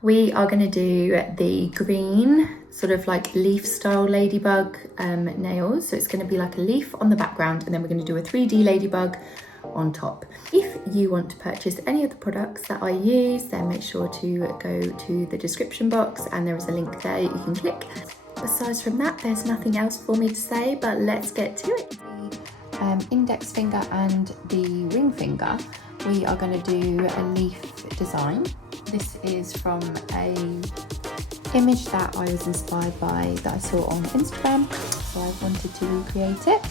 We are going to do the green sort of like leaf style ladybug nails. So it's going to be like a leaf on the background, and then we're going to do a 3D ladybug on top. If you want to purchase any of the products that I use, then make sure to go to the description box and there is a link there you can click. Aside from that, there's nothing else for me to say, but let's get to it. Index finger and the ring finger, we are going to do a leaf design. This is from a image that I was inspired by, that I saw on Instagram, so I wanted to recreate it.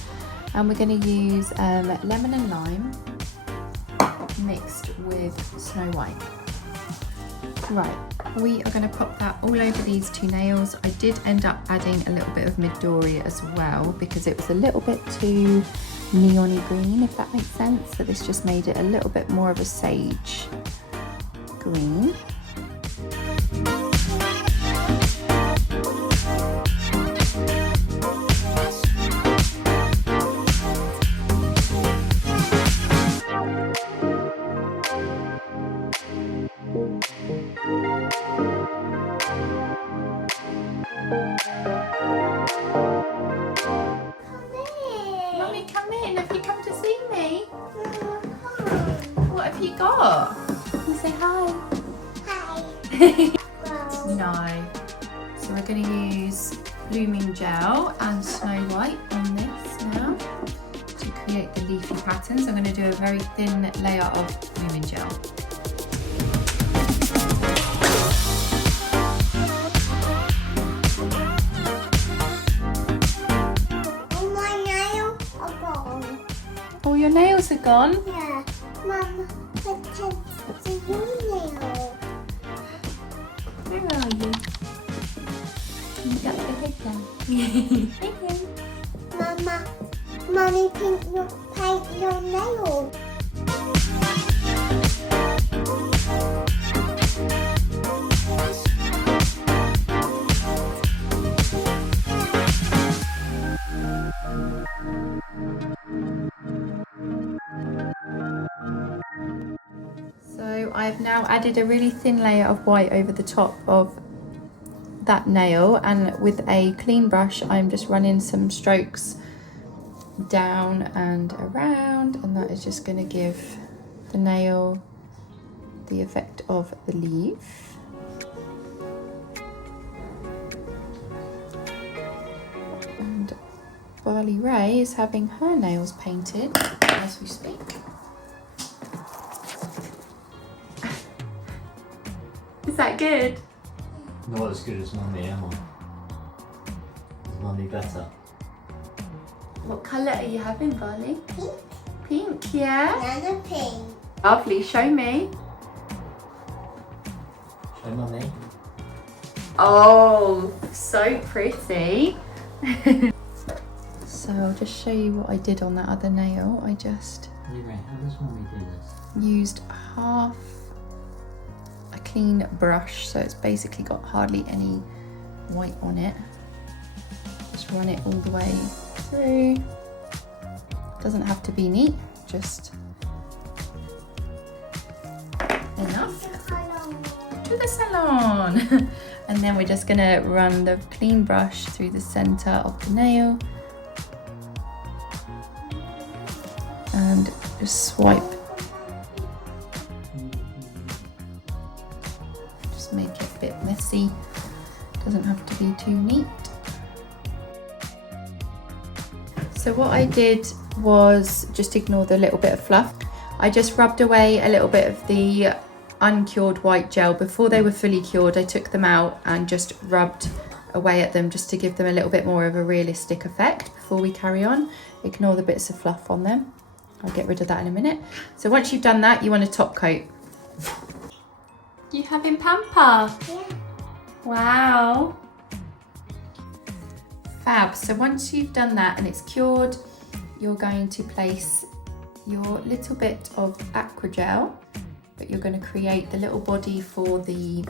And we're going to use lemon and lime mixed with Snow White. Right, we are going to pop that all over these two nails. I did end up adding a little bit of Midori as well because it was a little bit too neon-y green, if that makes sense. So this just made it a little bit more of a sage green. Mummy, come in. Have you come to see me? What have you got? Can you say hi? Hi. No. So we're going to use blooming gel and Snow White on this now to create the leafy patterns. I'm going to do a very thin layer of blooming gel. All your nails are gone? Yeah. Mum, I can see your nail. Where are you? You got the head down. Thank you. Mama, Mommy, paint your nail. So I've now added a really thin layer of white over the top of that nail, and with a clean brush I'm just running some strokes down and around, and that is just going to give the nail the effect of the leaf. And Bali Ray is having her nails painted as we speak. Is that good? Not as good as Mummy, am I? Is Mummy better? What colour are you having, Bali? Pink. Pink, yeah? Another pink. Lovely, show me. Show Mummy. Oh, so pretty. So I'll just show you what I did on that other nail. I just Anyway, how does Mummy do this? used half a clean brush, so it's basically got hardly any white on it. Just run it all the way through. Doesn't have to be neat, just enough. To the salon. And then we're just gonna run the clean brush through the center of the nail and just swipe. Just make it a bit messy. Doesn't have to be too neat. So what I did was just ignore the little bit of fluff. I just rubbed away a little bit of the uncured white gel. Before they were fully cured, I took them out and just rubbed away at them just to give them a little bit more of a realistic effect before we carry on. Ignore the bits of fluff on them. I'll get rid of that in a minute. So once you've done that, you want to top coat. You having pamper? Yeah. Wow. Fab. So once you've done that and it's cured, you're going to place your little bit of Acrygel, but you're going to create the little body for the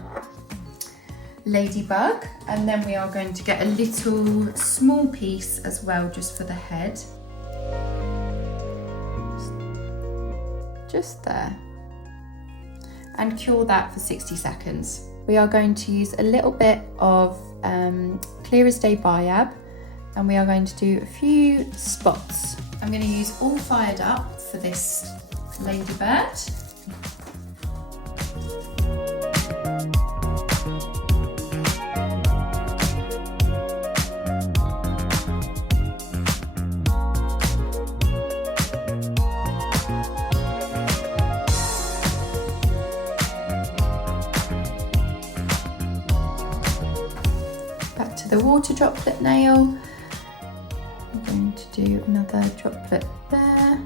ladybug, and then we are going to get a little small piece as well just for the head. Just there. And cure that for 60 seconds. we are going to use a little bit of Clear as Day Biab, and we are going to do a few spots. I'm going to use All Fired Up for this ladybird. Back to the water droplet nail. I'm going to do another droplet there.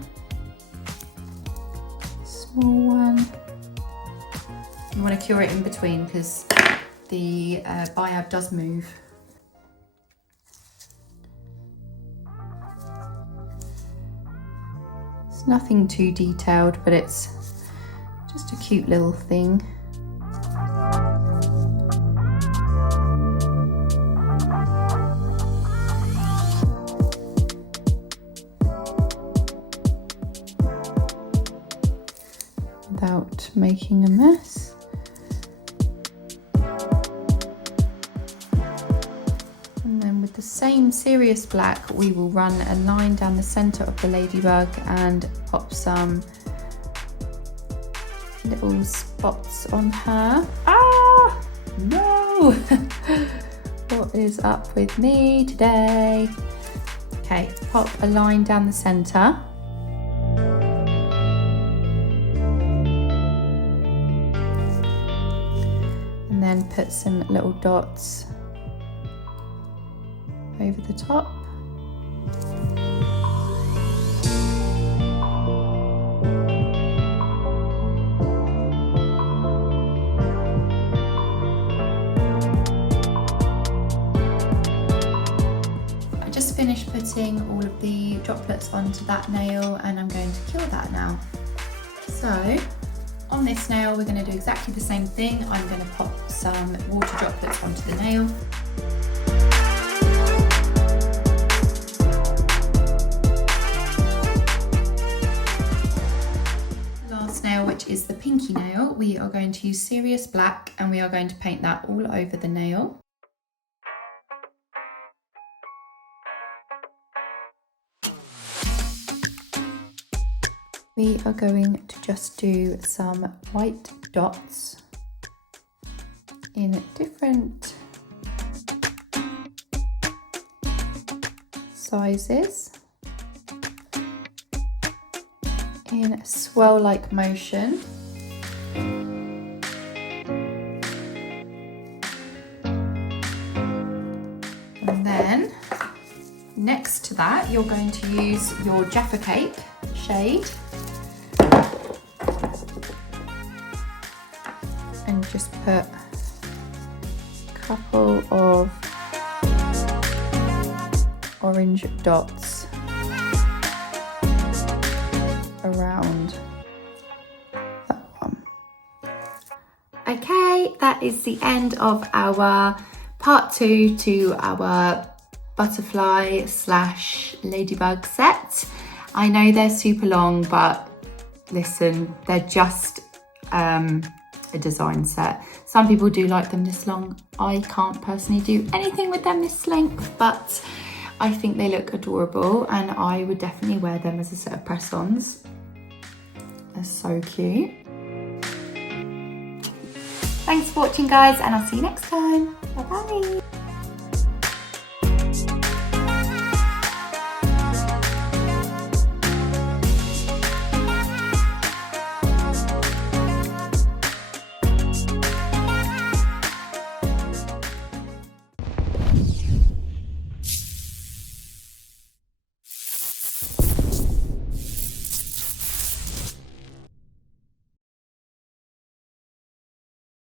Small one. You want to cure it in between because the biab does move. It's nothing too detailed, but it's just a cute little thing. Without making a mess. And then with the same serious black, we will run a line down the center of the ladybug and pop some little spots on her. Ah, no! What is up with me today? Okay, pop a line down the center. And then put some little dots over the top. I just finished putting all of the droplets onto that nail, and I'm going to cure that now. So on this nail, we're going to do exactly the same thing. I'm going to pop some water droplets onto the nail. Last nail, which is the pinky nail, we are going to use Serious Black, and we are going to paint that all over the nail. We are going to just do some white dots in different sizes in a swirl-like motion. And then next to that, you're going to use your Jaffa Cake shade and just put a couple of orange dots around that one. Okay, that is the end of our part 2 to our butterfly / ladybug set. I know they're super long, but listen, they're just a design set. Some people do like them this long. I can't personally do anything with them this length, but I think they look adorable, and I would definitely wear them as a set of press-ons. They're so cute. Thanks for watching, guys, and I'll see you next time. Bye bye.